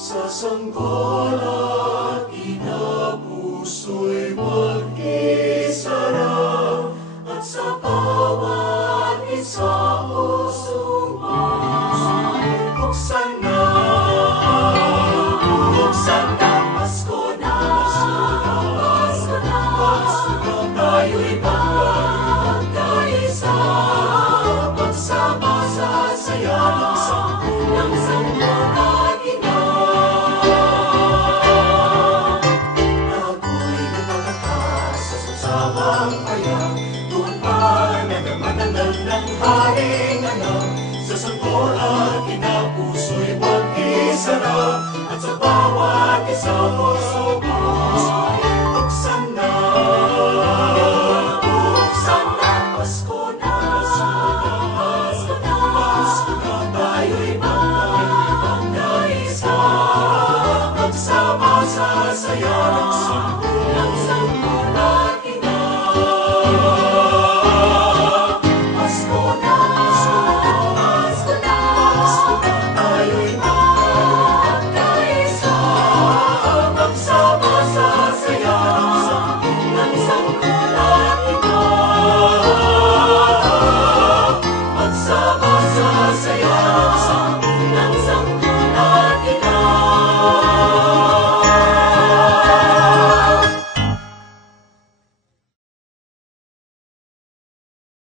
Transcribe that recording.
Sa sanggol at kinapuso'y mag-isara, at sa bawat isang pusong buksan na, Pasko na, tayo'y magkaisa, pagsama sa saya ng sanggol at sawang payak, doon pa nagamanan ng haring anak. Sa sanggol at kinapuso'y mag-isara, at sa bawat isang